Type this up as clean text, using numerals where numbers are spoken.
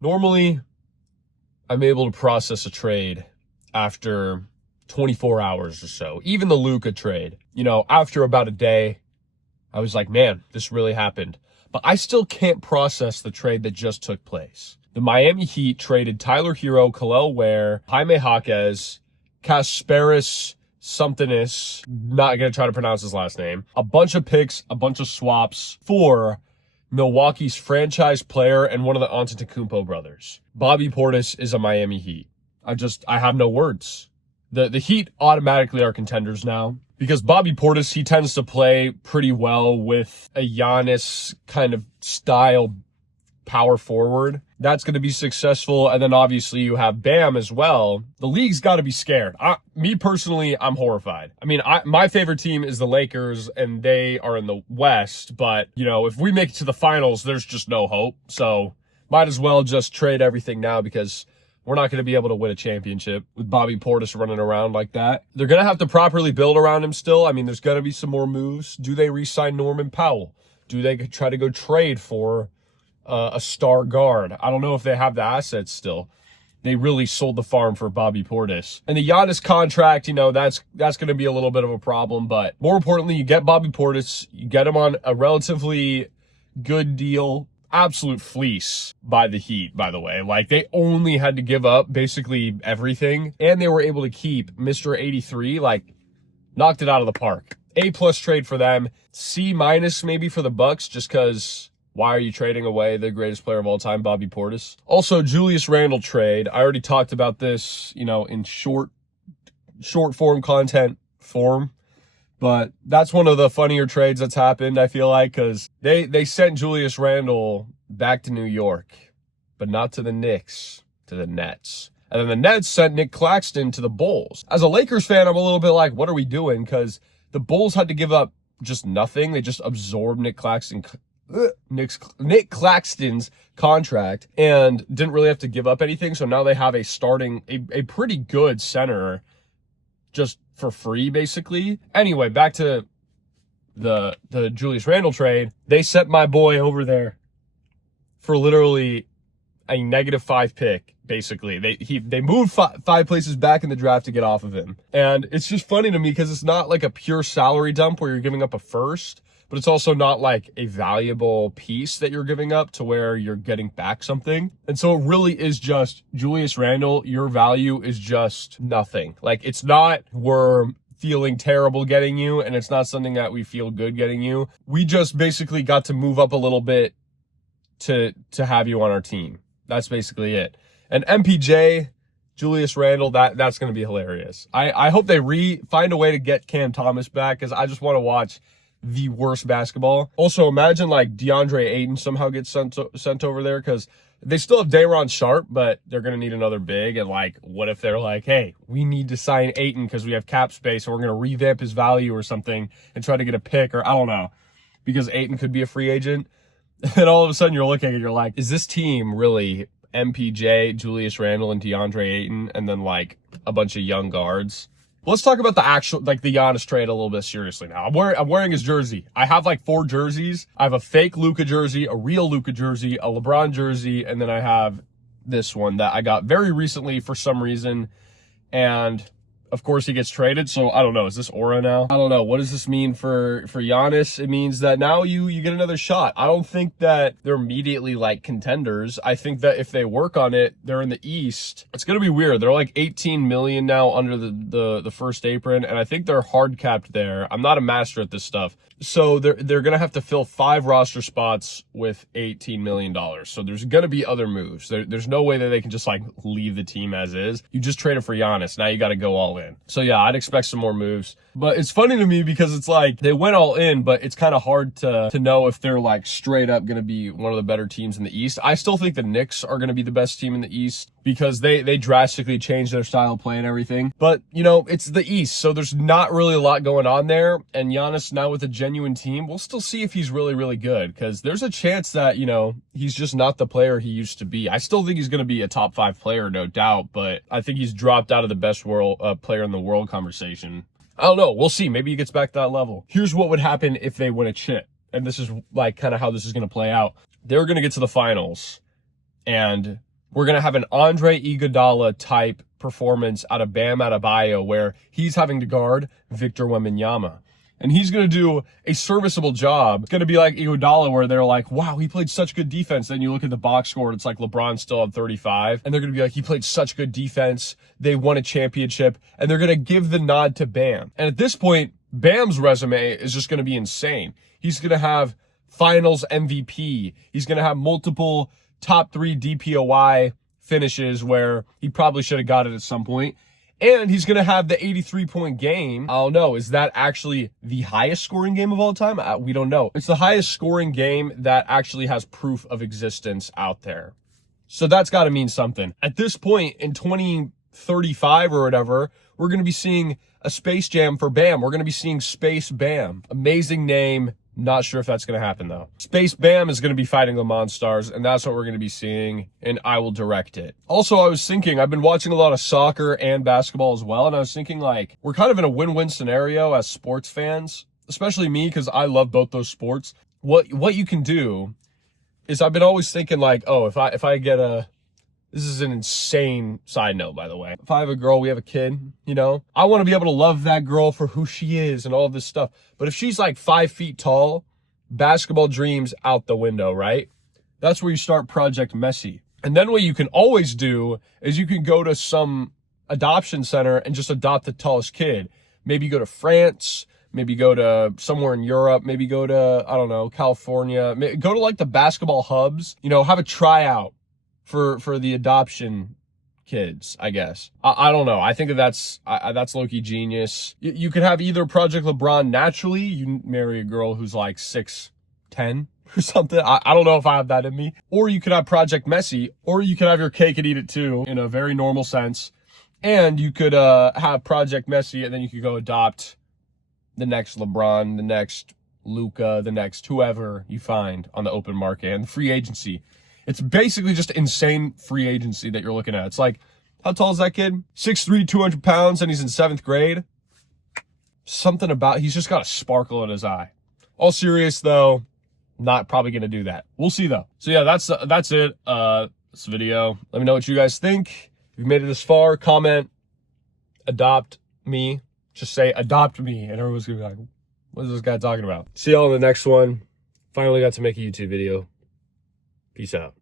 Normally, I'm able to process a trade after 24 hours or so. Even the Luka trade, after about a day, I was like, man, this really happened. But I still can't process the trade that just took place. The Miami Heat traded Tyler Hero, Khalil Ware, Jaime Jaquez, Kasparis Somethingis, not going to try to pronounce his last name, a bunch of picks, a bunch of swaps for Milwaukee's franchise player and one of the Antetokounmpo brothers. Bobby Portis is a Miami Heat. I have no words. The Heat automatically are contenders now because Bobby Portis, he tends to play pretty well with a Giannis kind of style power forward. That's going to be successful. And then obviously you have Bam as well. The league's got to be scared. Me personally, I'm horrified. I mean, my favorite team is the Lakers and they are in the West. But, if we make it to the finals, there's just no hope. So might as well just trade everything now because we're not going to be able to win a championship with Bobby Portis running around like that. They're going to have to properly build around him still. I mean, there's going to be some more moves. Do they re-sign Norman Powell? Do they try to go trade for a star guard? I don't know if they have the assets still. They really sold the farm for Bobby Portis. And the Giannis contract, that's going to be a little bit of a problem. But more importantly, you get Bobby Portis. You get him on a relatively good deal. Absolute fleece by the Heat, by the way. Like, they only had to give up basically everything. And they were able to keep Mr. 83, knocked it out of the park. A+ trade for them. C- maybe for the Bucks, just because why are you trading away the greatest player of all time, Bobby Portis? Also, Julius Randle trade. I already talked about this, in short form content form. But that's one of the funnier trades that's happened, I feel like, because they sent Julius Randle back to New York, but not to the Knicks, to the Nets. And then the Nets sent Nick Claxton to the Bulls. As a Lakers fan, I'm a little bit like, what are we doing? Because the Bulls had to give up just nothing. They just absorbed Nick Claxton's contract and didn't really have to give up anything. So now they have a pretty good center just for free, basically. Anyway, back to the Julius Randle trade. They sent my boy over there for literally a -5 pick, basically. They moved five places back in the draft to get off of him. And it's just funny to me because it's not like a pure salary dump where you're giving up a first, but it's also not like a valuable piece that you're giving up to where you're getting back something. And so it really is just Julius Randle, your value is just nothing. Like, it's not we're feeling terrible getting you, and it's not something that we feel good getting you. We just basically got to move up a little bit to have you on our team. That's basically it. And MPJ, Julius Randle, that's going to be hilarious. I hope they find a way to get Cam Thomas back because I just want to watch the worst basketball. Also, imagine like DeAndre Ayton somehow gets sent over there because they still have Day'Ron Sharpe, but they're going to need another big. And like, what if they're like, hey, we need to sign Ayton because we have cap space, so we're going to revamp his value or something and try to get a pick, or I don't know, because Ayton could be a free agent. And all of a sudden you're looking and you're like, is this team really MPJ, Julius Randle, and DeAndre Ayton, and then like a bunch of young guards? Let's talk about the actual, the Giannis trade a little bit seriously now. I'm wearing his jersey. I have like 4 jerseys. I have a fake Luka jersey, a real Luka jersey, a LeBron jersey, and then I have this one that I got very recently for some reason. And of course he gets traded. So I don't know. Is this aura now? I don't know. What does this mean for Giannis? It means that now you get another shot. I don't think that they're immediately like contenders. I think that if they work on it, they're in the East. It's going to be weird. They're like 18 million now under the first apron. And I think they're hard capped there. I'm not a master at this stuff. So they're going to have to fill 5 roster spots with $18 million. So there's going to be other moves. There's no way that they can just like leave the team as is. You just traded for Giannis. Now you got to go all in. So yeah, I'd expect some more moves. But it's funny to me because it's like they went all in, but it's kind of hard to know if they're like straight up going to be one of the better teams in the East. I still think the Knicks are going to be the best team in the East because they drastically changed their style of play and everything. But, it's the East, so there's not really a lot going on there. And Giannis now with a genuine team, we'll still see if he's really, really good because there's a chance that, he's just not the player he used to be. I still think he's going to be a top 5 player, no doubt, but I think he's dropped out of the best player in the world conversation. I don't know. We'll see. Maybe he gets back to that level. Here's what would happen if they win a chip. And this is like kind of how this is going to play out. They're going to get to the finals and we're going to have an Andre Iguodala type performance out of Bam Adebayo where he's having to guard Victor Wembanyama. And he's going to do a serviceable job. It's going to be like Iguodala where they're like, wow, he played such good defense. Then you look at the box score and it's like LeBron still had 35. And they're going to be like, he played such good defense. They won a championship. And they're going to give the nod to Bam. And at this point, Bam's resume is just going to be insane. He's going to have finals MVP. He's going to have multiple top 3 DPOY finishes where he probably should have got it at some point. And he's going to have the 83-point game. I don't know. Is that actually the highest scoring game of all time? We don't know. It's the highest scoring game that actually has proof of existence out there. So that's got to mean something. At this point in 2035 or whatever, we're going to be seeing a Space Jam for Bam. We're going to be seeing Space Bam. Amazing name. Not sure if that's going to happen, though. Space Bam is going to be fighting the Monstars, and that's what we're going to be seeing, and I will direct it. Also, I was thinking, I've been watching a lot of soccer and basketball as well, and I was thinking, like, we're kind of in a win-win scenario as sports fans, especially me, because I love both those sports. What you can do is I've been always thinking, like, oh, if I get a... This is an insane side note, by the way. If I have a girl, we have a kid, you know, I want to be able to love that girl for who she is and all of this stuff. But if she's like 5 feet tall, basketball dreams out the window, right? That's where you start Project Messi. And then what you can always do is you can go to some adoption center and just adopt the tallest kid. Maybe go to France, maybe go to somewhere in Europe, maybe go to, I don't know, California, go to like the basketball hubs, you know, have a tryout for the adoption kids, I guess. I don't know. I think that's low-key genius. You could have either Project LeBron naturally, you marry a girl who's like 6'10" or something. I don't know if I have that in me. Or you could have Project Messi, or you could have your cake and eat it too, in a very normal sense. And you could have Project Messi, and then you could go adopt the next LeBron, the next Luka, the next whoever you find on the open market and the free agency. It's basically just insane free agency that you're looking at. It's like, how tall is that kid? 6'3", 200 pounds, and he's in 7th grade. Something about, he's just got a sparkle in his eye. All serious though, not probably going to do that. We'll see though. So yeah, that's it. This video. Let me know what you guys think. If you made it this far, comment, adopt me. Just say, adopt me. And everyone's going to be like, what is this guy talking about? See y'all in the next one. Finally got to make a YouTube video. Peace out.